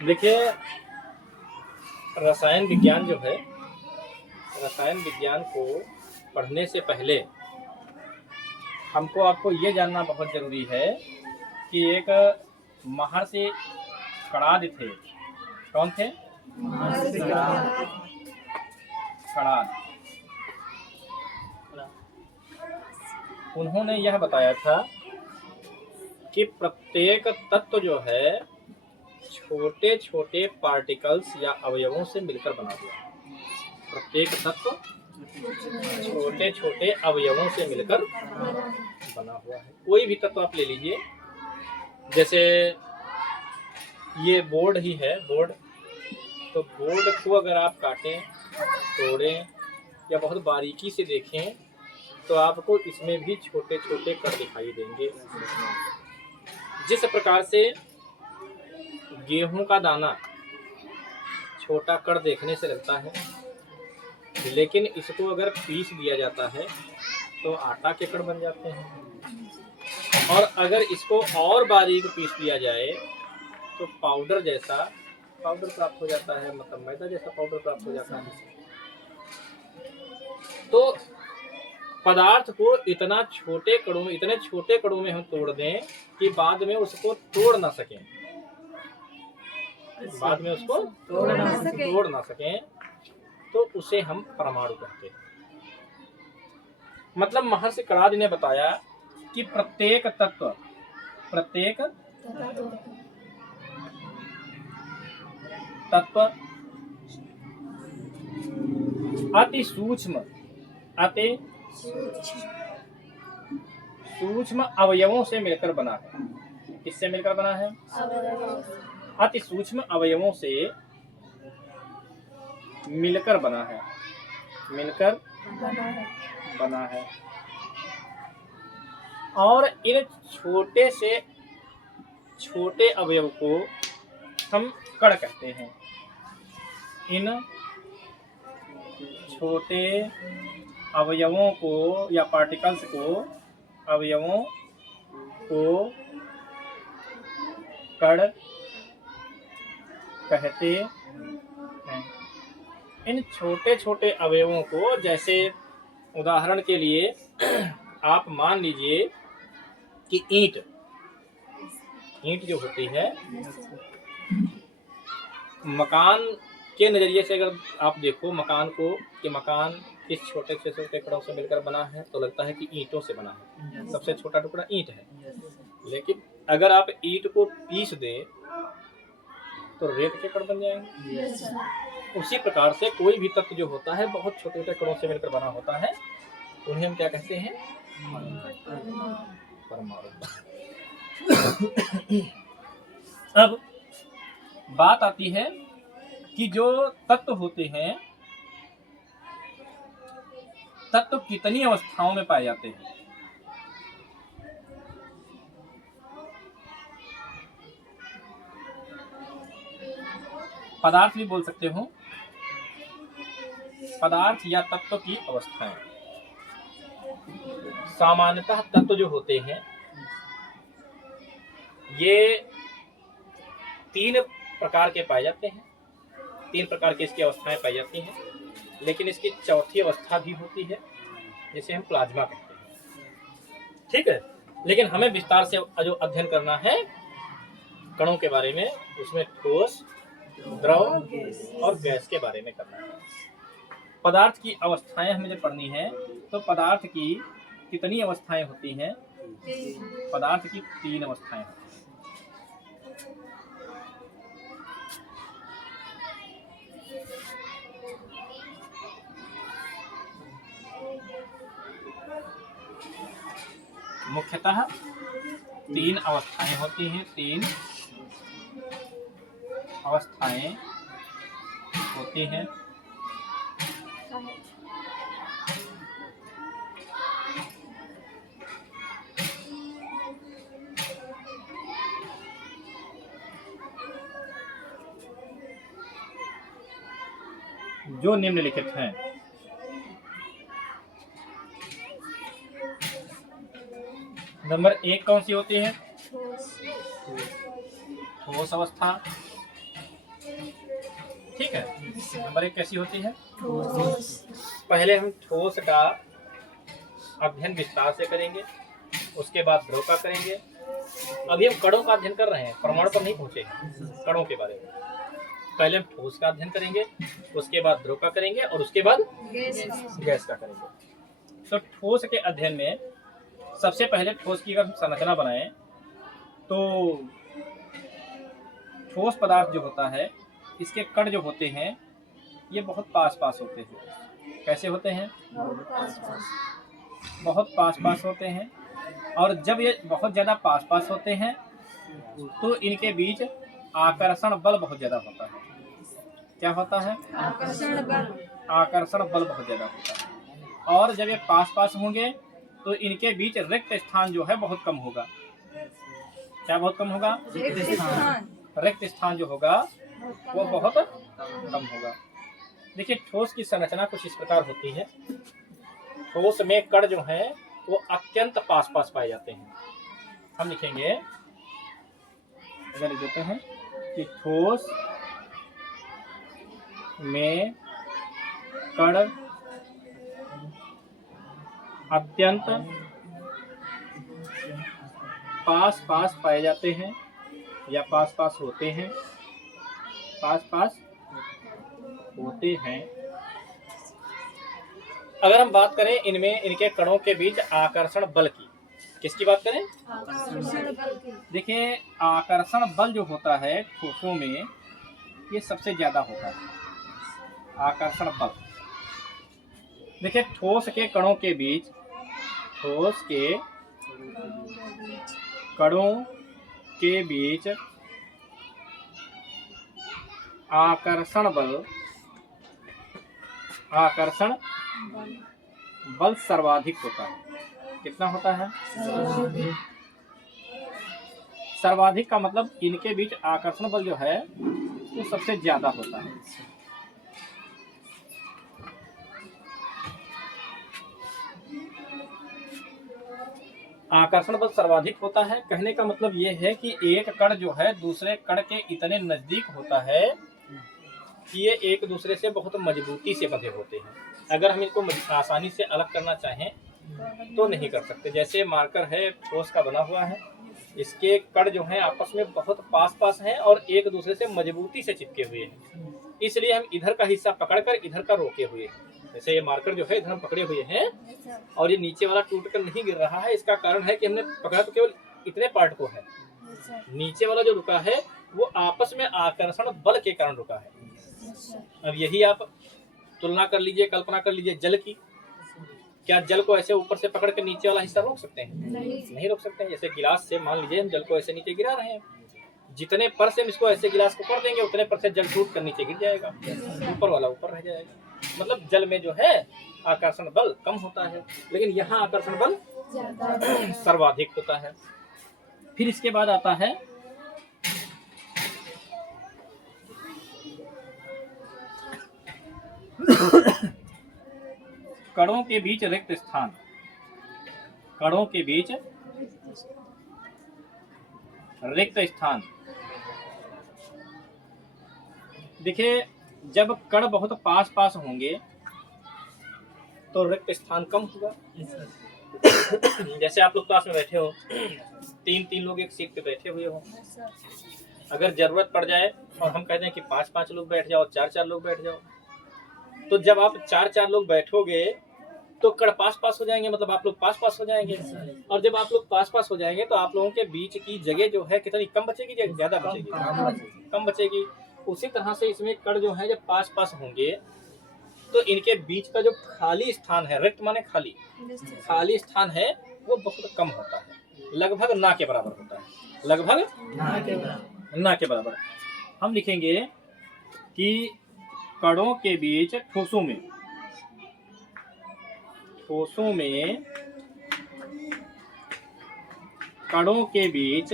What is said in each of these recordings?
देखिए, रसायन विज्ञान जो है, रसायन विज्ञान को पढ़ने से पहले हमको आपको ये जानना बहुत जरूरी है कि एक महर्षि कणाद थे। कौन थे? कणाद। उन्होंने यह बताया था कि प्रत्येक तत्व जो है छोटे छोटे पार्टिकल्स या अवयवों से मिलकर बना हुआ है। प्रत्येक तत्व छोटे छोटे अवयवों से मिलकर बना हुआ है। कोई भी तत्व आप ले लीजिए, जैसे ये बोर्ड ही है, बोर्ड। तो बोर्ड को अगर आप काटें, तोड़ें या बहुत बारीकी से देखें तो आपको इसमें भी छोटे छोटे कण दिखाई देंगे। जिस प्रकार से गेहूं का दाना छोटा कण देखने से लगता है, लेकिन इसको अगर पीस दिया जाता है तो आटा के कण बन जाते हैं। और अगर इसको और बारीक पीस दिया जाए तो पाउडर जैसा पाउडर प्राप्त हो जाता है, मतलब मैदा जैसा पाउडर प्राप्त हो जाता है। तो पदार्थ को इतने छोटे कणों में हम तोड़ दें कि बाद में उसको तोड़ ना सकें, तोड़ ना सकें, तो उसे हम परमाणु कहते हैं। मतलब महर्षि कणाद ने बताया कि प्रत्येक तत्व अति सूक्ष्म अवयवों से मिलकर बना है। किससे मिलकर बना है? अति सूक्ष्म अवयवों से मिलकर बना है। और इन छोटे से छोटे अवयव को हम कण कहते हैं। इन छोटे अवयवों को या पार्टिकल्स को, अवयवों को कण कहते हैं। इन छोटे छोटे अवयवों को, जैसे उदाहरण के लिए आप मान लीजिए कि ईंट जो होती है, मकान के नजरिए से अगर आप देखो मकान को कि मकान किस छोटे से छोटे कणों से मिलकर बना है, तो लगता है कि ईंटों से बना है। सबसे छोटा टुकड़ा ईंट है। लेकिन अगर आप ईंट को पीस दें तो रेत के कण बन जाएंगे। उसी प्रकार से कोई भी तत्व जो होता है बहुत छोटे छोटे कणों से मिलकर बना होता है, उन्हें हम क्या कहते हैं? परमाणु। अब बात आती है कि जो तत्व होते हैं, तत्व कितनी अवस्थाओं में पाए जाते हैं? पदार्थ भी बोल सकते हो, पदार्थ या तत्व की अवस्थाएं। सामान्यतः तत्व जो होते हैं ये 3 प्रकार के पाए जाते हैं। 3 प्रकार की इसकी अवस्थाएं पाई जाती हैं, लेकिन इसकी चौथी अवस्था भी होती है जिसे हम प्लाज्मा कहते हैं। ठीक है, लेकिन हमें विस्तार से जो अध्ययन करना है कणों के बारे में, उसमें ठोस, द्रव और गैस के बारे में करना है। पदार्थ की अवस्थाएं हमें जब पढ़नी है तो पदार्थ की कितनी अवस्थाएं होती हैं? पदार्थ की 3 अवस्थाएं होती हैं। मुख्यतः 3 अवस्थाएं होती हैं। 3 अवस्थाएं होती हैं। जो निम्नलिखित हैं। नंबर 1 कौन सी होती है? ठोस अवस्था। ठीक है। नंबर 1 कैसी होती है? पहले हम ठोस का अध्ययन विस्तार से करेंगे, उसके बाद ध्रुव का करेंगे। अभी हम कणों का अध्ययन कर रहे हैं, परमाणु पर नहीं पहुंचे हैं, कणों के बारे में। पहले हम ठोस का अध्ययन करेंगे, उसके बाद ध्रुव का करेंगे और उसके बाद गैस का करेंगे। तो ठोस के अध्ययन में सबसे पहले ठोस की अगर हम संरचना बनाएं तो ठोस पदार्थ जो होता है, इसके कण जो होते हैं ये बहुत पास पास होते हैं। कैसे होते हैं? बहुत पास पास होते हैं। और जब ये बहुत ज़्यादा पास पास होते हैं तो इनके बीच आकर्षण बल बहुत ज़्यादा होता है। क्या होता है? आकर्षण बल बहुत ज़्यादा होता है। और जब ये पास पास होंगे तो इनके बीच रिक्त स्थान जो है बहुत कम होगा। क्या बहुत कम होगा? रिक्त स्थान जो होगा वो बहुत कम होगा। देखिए, ठोस की संरचना कुछ इस प्रकार होती है। ठोस में कण जो है वो अत्यंत पास पास पाए जाते हैं। हम लिखेंगे, अगर देते हैं कि ठोस में कण अत्यंत पास पास पाए जाते हैं या पास पास होते हैं, पास पास होते हैं। अगर हम बात करें इनमें इनके कणों के बीच आकर्षण बल की, किसकी बात करें? देखिए, आकर्षण बल जो होता है ठोसों में ये सबसे ज्यादा होता है। आकर्षण बल, देखिए ठोस के कणों के बीच, ठोस के कणों के बीच आकर्षण बल सर्वाधिक होता है। कितना होता है? सर्वाधिक का मतलब इनके बीच आकर्षण बल जो है वो सबसे ज्यादा होता है। आकर्षण बल सर्वाधिक होता है, कहने का मतलब ये है कि एक कण जो है दूसरे कण के इतने नजदीक होता है कि ये एक दूसरे से बहुत मजबूती से बंधे होते हैं। अगर हम इनको आसानी से अलग करना चाहें तो नहीं कर सकते। जैसे मार्कर है, ठोस का बना हुआ है, इसके कण जो हैं आपस में बहुत पास पास हैं और एक दूसरे से मजबूती से चिपके हुए हैं, इसलिए हम इधर का हिस्सा पकड़कर इधर का रोके हुए हैं। जैसे ये मार्कर जो है इधर हम पकड़े हुए हैं और ये नीचे वाला टूटकर नहीं गिर रहा है, इसका कारण है कि हमने पकड़ा तो केवल इतने पार्ट को है, नीचे वाला जो रुका है वो आपस में आकर्षण बल के कारण रुका है। अब यही आप तुलना कर लीजिए, कल्पना कर लीजिए जल की। क्या जल को ऐसे ऊपर से पकड़ के नीचे वाला हिस्सा रोक सकते हैं? नहीं रोक सकते हैं। जैसे गिलास से मान लीजिए हम जल को ऐसे नीचे गिरा रहे हैं, जितने पर से हम इसको ऐसे गिलास को कर देंगे उतने पर से जल टूट कर नीचे गिर जाएगा, ऊपर वाला ऊपर रह जाएगा। मतलब जल में जो है आकर्षण बल कम होता है, लेकिन यहाँ आकर्षण बल सर्वाधिक होता है। फिर इसके बाद आता है कणों के बीच रिक्त स्थान। कणों के बीच रिक्त स्थान, देखिए जब कण बहुत पास पास होंगे तो रिक्त स्थान कम होगा। जैसे आप लोग क्लास में बैठे हो, तीन लोग एक सीट पे बैठे हुए हो, अगर जरूरत पड़ जाए और हम कहते हैं कि 5 लोग बैठ जाओ, 4 लोग बैठ जाओ, तो जब आप 4 लोग बैठोगे तो कण पास पास हो जाएंगे, मतलब आप लोग पास पास हो जाएंगे। और जब आप लोग पास पास हो जाएंगे तो आप लोगों के बीच की जगह जो है कितनी कम बचेगी, ज्यादा बचेगी? कम बचेगी। उसी तरह से इसमें कण जो है जब पास पास होंगे तो इनके बीच का जो खाली स्थान है, रिक्त माने खाली, खाली स्थान है वो बहुत कम होता है, लगभग ना के बराबर होता है, लगभग ना के बराबर। हम लिखेंगे कि कणों के बीच ठोसों में कणों के बीच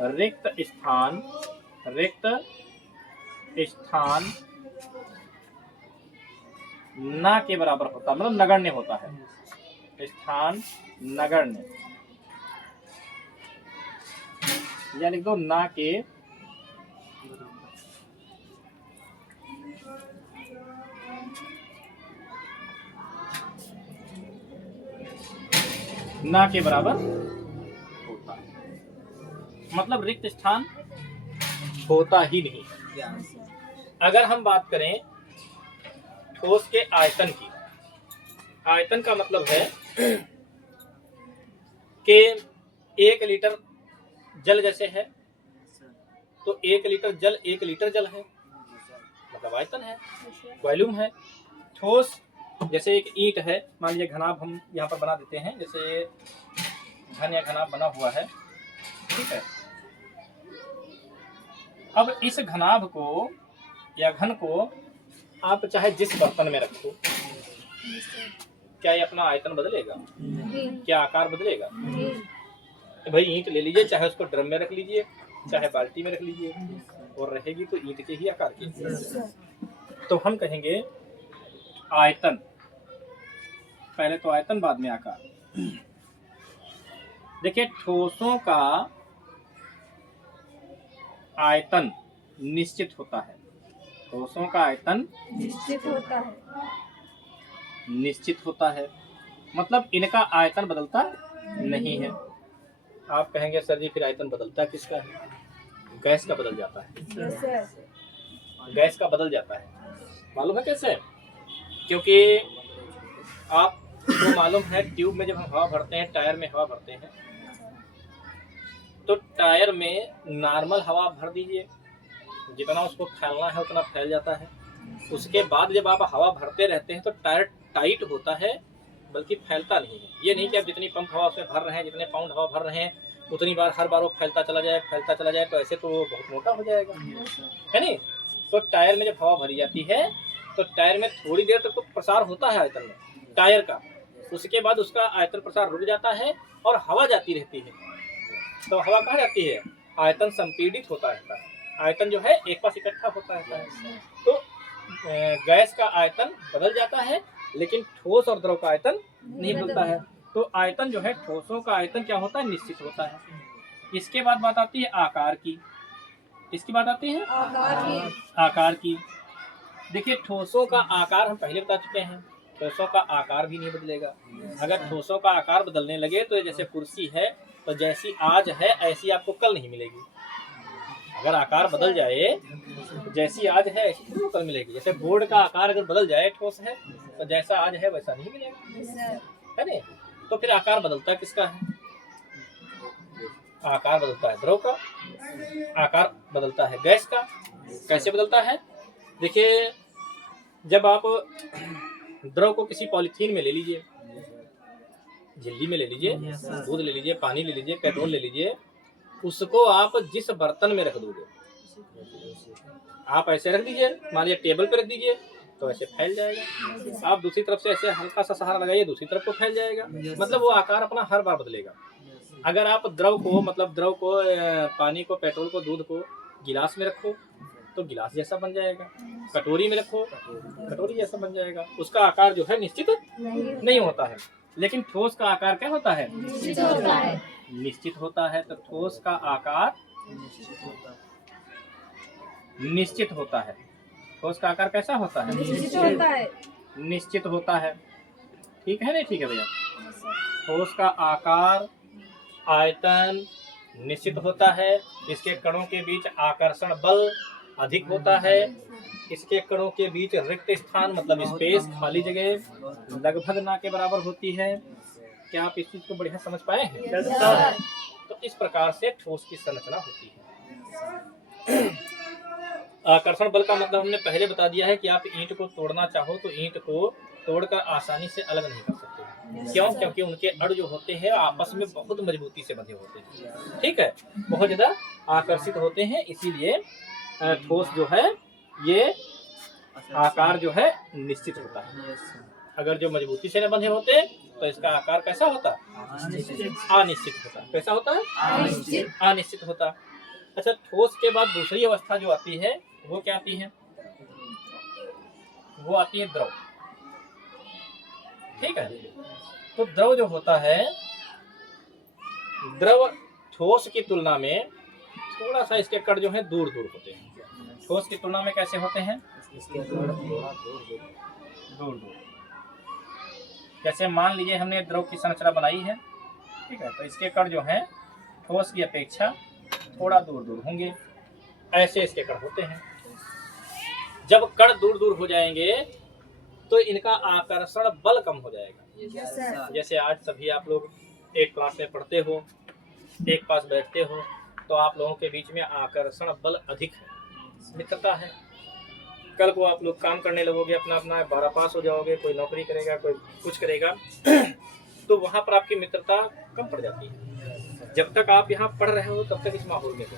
रिक्त स्थान ना के बराबर होता है, मतलब नगण्य होता है। स्थान नगण्य, या लिख दो ना के ना के बराबर होता है, मतलब रिक्त स्थान होता ही नहीं। अगर हम बात करें ठोस के आयतन की, आयतन का मतलब है कि 1 लीटर जल जैसे है तो 1 लीटर जल 1 लीटर जल है, मतलब आयतन है, वॉल्यूम है। ठोस जैसे एक ईंट है, मान लीजिए घनाभ हम यहाँ पर बना देते हैं, जैसे घन या घनाभ बना हुआ है, ठीक है। अब इस घनाभ को या घन को आप चाहे जिस बर्तन में रखो, क्या ये अपना आयतन बदलेगा? क्या आकार बदलेगा? तो भाई ईंट ले लीजिए, चाहे उसको ड्रम में रख लीजिए, चाहे बाल्टी में रख लीजिए, और रहेगी तो ईंट के ही आकार की। तो हम कहेंगे आयतन, पहले तो आयतन बाद में आकार। देखिए ठोसों का आयतन निश्चित होता है, ठोसों का आयतन निश्चित होता है, मतलब इनका आयतन बदलता नहीं है। आप कहेंगे सर जी फिर आयतन बदलता किसका है? गैस का बदल जाता है, गैस का बदल जाता है। मालूम है कैसे? क्योंकि आपको मालूम है ट्यूब में जब हम हवा भरते हैं, टायर में हवा भरते हैं, तो टायर में नॉर्मल हवा भर दीजिए, जितना उसको फैलना है उतना फैल जाता है। उसके बाद जब आप हवा भरते रहते हैं तो टायर टाइट होता है, बल्कि फैलता नहीं है। ये नहीं कि आप जितनी पंप हवा उसमें भर रहे हैं, जितने पाउंड हवा भर रहे हैं, उतनी बार हर बार वो फैलता चला जाए, तो ऐसे तो बहुत मोटा हो जाएगा, है नहीं? तो टायर में जब हवा भरी जाती है तो टायर में थोड़ी देर तक तो प्रसार होता है आयतन में टायर का, उसके बाद उसका आयतन प्रसार रुक जाता है और हवा जाती रहती है। तो हवा कहाँ जाती है? आयतन संपीड़ित होता रहता है, आयतन जो है एक पास इकट्ठा होता रहता है। तो गैस का आयतन बदल जाता है, लेकिन ठोस और द्रव का आयतन नहीं बदलता है। तो आयतन जो है, ठोसों का आयतन क्या होता है? निश्चित होता है। इसके बाद बात आती है आकार की। इसकी बात आती है आकार की। देखिए ठोसों का आकार हम पहले बता चुके हैं, ठोसों का आकार भी नहीं बदलेगा। अगर ठोसों का आकार बदलने लगे तो जैसे कुर्सी है, तो जैसी आज है ऐसी आपको कल नहीं मिलेगी। अगर आकार बदल जाए, जैसी आज है ऐसी तो कल मिलेगी। जैसे बोर्ड का आकार अगर बदल जाए, ठोस है, तो जैसा आज है वैसा नहीं मिलेगा, है नहीं? तो फिर आकार बदलता किसका है? आकार बदलता है द्रव का, आकार बदलता है गैस का। कैसे बदलता है? देखिए जब आप द्रव को किसी पॉलीथीन में ले लीजिए, झिल्ली में ले लीजिए, दूध ले लीजिए, पानी ले लीजिए, पेट्रोल ले लीजिए, उसको आप जिस बर्तन में रख दोगे, आप ऐसे रख दीजिए, मान लीजिए टेबल पे रख दीजिए, तो ऐसे फैल जाएगा। आप दूसरी तरफ से ऐसे हल्का सा सहारा लगाइए, दूसरी तरफ को फैल जाएगा। मतलब वो आकार अपना हर बार बदलेगा। अगर आप द्रव को, मतलब द्रव को, पानी को, पेट्रोल को, दूध को गिलास में रखो तो गिलास जैसा बन जाएगा, कटोरी में रखो कटोरी जैसा बन जाएगा। उसका आकार जो है निश्चित नहीं होता है। लेकिन ठोस का आकार क्या होता है? निश्चित होता है। तो ठोस का आकार निश्चित होता है। ठोस का आकार कैसा होता है? निश्चित होता है। ठीक है नहीं? ठीक है भैया। ठोस का आकार, आयतन निश्चित होता है। इसके कणों के बीच आकर्षण बल अधिक होता है। इसके कणों के बीच रिक्त स्थान, मतलब स्पेस, खाली जगह लगभग ना के बराबर होती है। क्या आप इस चीज को बढ़िया समझ पाए हैं? तो इस प्रकार से ठोस की संरचना होती है। आकर्षण बल का मतलब हमने पहले बता दिया है कि आप ईंट को तोड़ना चाहो तो ईंट को तोड़कर आसानी से अलग नहीं कर सकते। क्यों? क्योंकि उनके अड़ जो होते हैं आपस में बहुत मजबूती से बंधे होते हैं, ठीक है, बहुत ज्यादा आकर्षित होते हैं। इसीलिए ठोस जो है ये आकार जो है निश्चित होता है। अगर जो मजबूती से न बंधे होते तो इसका आकार कैसा होता? अनिश्चित होता। कैसा होता है? अनिश्चित होता। अच्छा, ठोस के बाद दूसरी अवस्था जो आती है वो क्या आती है? वो आती है द्रव। ठीक है। तो द्रव जो होता है, द्रव ठोस की तुलना में थोड़ा सा इसके कण जो है दूर दूर होते हैं। ठोस की तुलना में कैसे होते हैं? दूर दूर। जैसे मान लीजिए हमने द्रव की संरचना बनाई है, ठीक है, तो इसके कण जो हैं ठोस की अपेक्षा थोड़ा दूर दूर होंगे, ऐसे इसके कण होते हैं। जब कण दूर दूर हो जाएंगे तो इनका आकर्षण बल कम हो जाएगा। जैसे आज सभी आप लोग एक क्लास में पढ़ते हो, एक पास बैठते हो, तो आप लोगों के बीच में आकर्षण बल अधिक है, मित्रता है। कल को आप लोग काम करने लगोगे, अपना अपना 12 पास हो जाओगे, कोई नौकरी करेगा, कोई कुछ करेगा, तो वहाँ पर आपकी मित्रता कम पड़ जाती है। जब तक आप यहाँ पढ़ रहे हो तब तक इस माहौल में हो।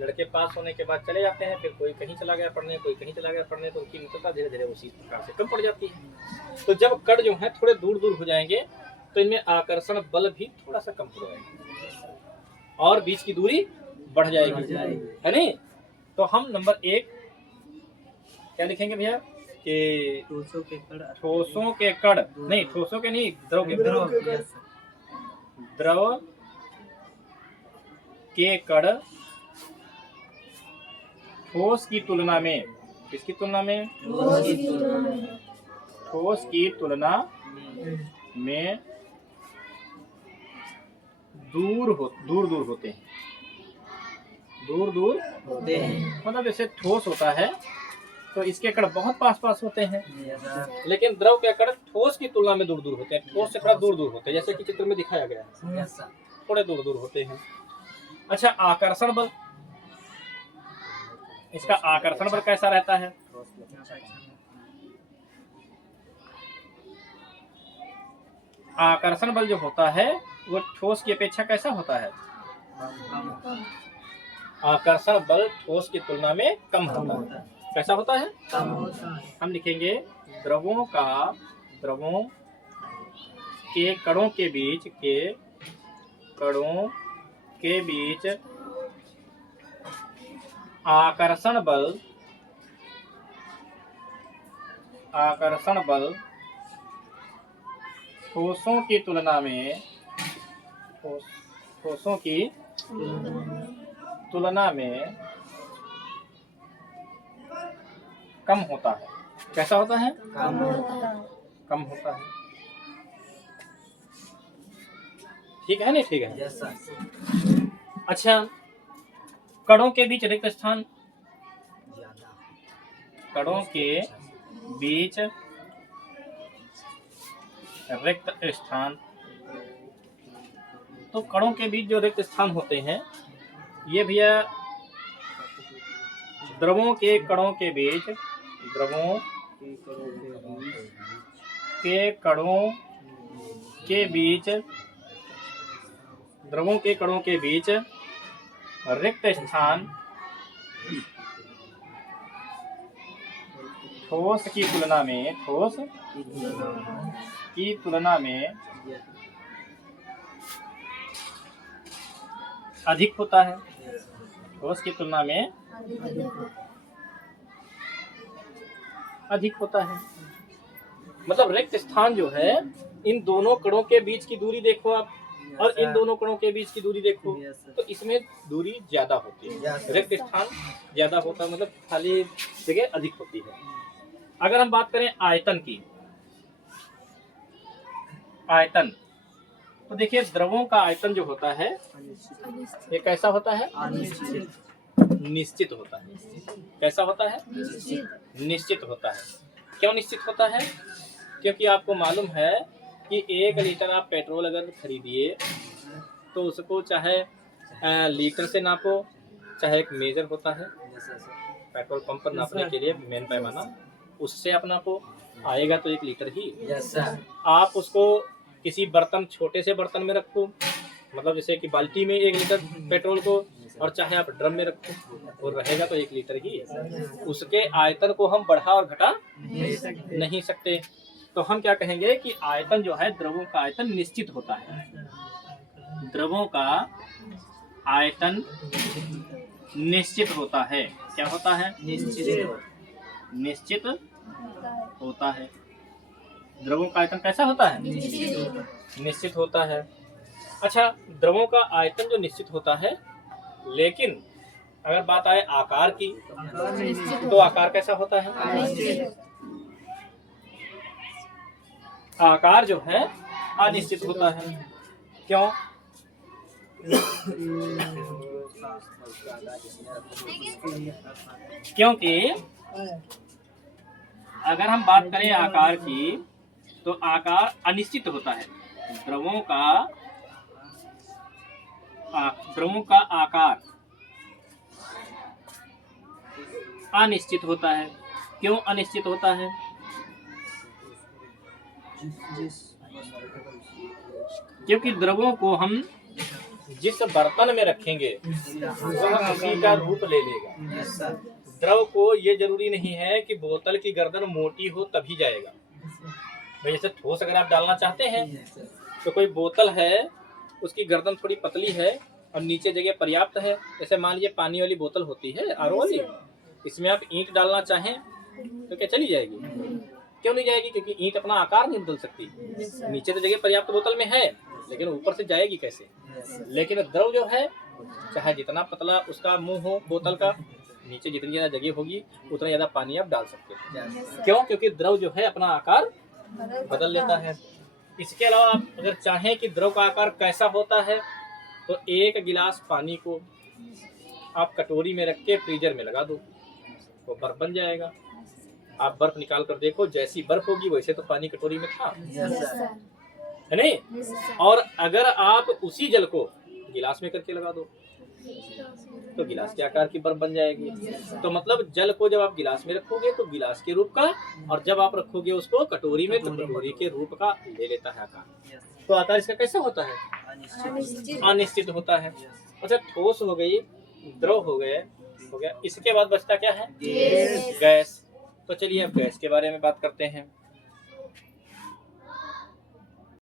लड़के पास होने के बाद चले जाते हैं, फिर कोई कहीं चला गया पढ़ने, कोई कहीं चला गया पढ़ने, तो उनकी मित्रता धीरे धीरे उसी प्रकार से कम पड़ जाती है। तो जब कण जो है थोड़े दूर दूर हो जाएंगे तो इनमें आकर्षण बल भी थोड़ा सा कम हो जाएगा और बीच की दूरी बढ़ जाएगी, है नहीं। तो हम नंबर 1 क्या लिखेंगे भैया कि ठोसों के कण नहीं, ठोसों के नहीं, द्रव के कण ठोस की तुलना में, किसकी तुलना में? ठोस की तुलना में दूर दूर होते हैं। दूर दूर होते हैं मतलब जैसे ठोस होता है तो इसके कण बहुत पास पास होते हैं, लेकिन द्रव के कण ठोस की तुलना में दूर दूर होते हैं, ठोस से थोड़ा दूर दूर होते हैं, जैसे कि चित्र में दिखाया गया है, थोड़े दूर दूर होते हैं। अच्छा, आकर्षण बल, इसका आकर्षण बल कैसा रहता है? आकर्षण बल जो होता है वो ठोस की अपेक्षा कैसा होता है? आकर्षण बल ठोस की तुलना में कम होता है। कैसा होता है? कम होता है। हम लिखेंगे द्रवों के कणों के बीच आकर्षण बल ठोसों की तुलना में कम होता है। कैसा होता है? कम होता है। ठीक है नहीं? ठीक है। अच्छा, कणों के बीच रिक्त स्थान, कणों के बीच रिक्त स्थान, तो कणों के बीच जो रिक्त स्थान होते हैं ये भैया द्रवों के कणों के बीच रिक्त स्थान ठोस की तुलना में अधिक होता है। ठोस की तुलना में अधिक होता है। मतलब रिक्त स्थान जो है, इन दोनों कणों के बीच की दूरी देखो आप, और इन दोनों कणों के बीच की दूरी देखो, तो इसमें दूरी ज्यादा होती है, रिक्त स्थान ज्यादा होता है, मतलब खाली जगह अधिक होती है। अगर हम बात करें आयतन की, आयतन, तो देखिए द्रवों का आयतन जो होता है ये कैसा होता है? निश्चित होता है। कैसा होता है? निश्चित होता है। क्यों निश्चित होता है? क्योंकि आपको मालूम है कि 1 लीटर आप पेट्रोल अगर खरीदिए तो उसको चाहे लीटर से नापो, चाहे एक मेजर होता है पेट्रोल पंप पर नापने के लिए, मेन पैमाना, उससे आप नापो, आएगा तो 1 लीटर ही। आप उसको किसी बर्तन, छोटे से बर्तन में रखो, मतलब जैसे कि बाल्टी में 1 लीटर पेट्रोल को, और चाहे आप ड्रम में रखो, और रहेगा तो 1 लीटर ही। उसके आयतन को हम बढ़ा और घटा नहीं सकते। तो हम क्या कहेंगे कि आयतन जो है, द्रवों का आयतन निश्चित होता है। द्रवों का आयतन निश्चित होता है। क्या होता है? निश्चित होता है। द्रवों का आयतन कैसा होता है? निश्चित होता है। अच्छा, द्रवों का आयतन जो निश्चित होता है, लेकिन अगर बात आए आकार की, तो आकार कैसा होता है? आकार जो है अनिश्चित होता है। क्यों? क्योंकि अगर हम बात करें आकार की, तो आकार अनिश्चित होता है। द्रवों का आकार अनिश्चित होता है। क्यों अनिश्चित होता है? क्योंकि द्रवों को हम जिस बर्तन में रखेंगे वह उसी का रूप ले लेगा। द्रव को ये जरूरी नहीं है कि बोतल की गर्दन मोटी हो तभी जाएगा। भाई जैसे ठोस अगर आप डालना चाहते हैं तो कोई बोतल है, उसकी गर्दन थोड़ी पतली है और नीचे जगह पर्याप्त है। जैसे मान लीजिए पानी वाली बोतल होती है आरओ वाली, इसमें आप ईंट डालना चाहें तो क्या चली जाएगी? क्यों नहीं जाएगी? क्योंकि ईंट अपना आकार नहीं बदल सकती। नीचे तो जगह पर्याप्त बोतल में है, लेकिन ऊपर से जाएगी कैसे? लेकिन द्रव जो है, चाहे जितना पतला उसका मुंह हो बोतल का, नीचे जितनी ज्यादा जगह होगी उतना ज्यादा पानी आप डाल सकते हैं। क्यों? क्योंकि द्रव जो है अपना आकार बदल लेता है। इसके अलावा आप अगर चाहें कि द्रव का आकार कैसा होता है, तो एक गिलास पानी को आप कटोरी में रख के फ्रीजर में लगा दो, वो बर्फ बन जाएगा। आप बर्फ निकाल कर देखो, जैसी बर्फ होगी वैसे तो पानी कटोरी में था, है नहीं? और अगर आप उसी जल को गिलास में करके लगा दो तो गिलास के आकार की बर्फ बन जाएगी। तो मतलब जल को जब आप गिलास में रखोगे तो गिलास के रूप का, और जब आप रखोगे उसको कटोरी में तो कटोरी के रूप का ले लेता है आकार। तो आकार इसका कैसे होता है? अनिश्चित होता है। अच्छा, ठोस हो गई, द्रव हो गया। इसके बाद बचता क्या है? गैस। तो चलिए अब गैस के बारे में बात करते हैं।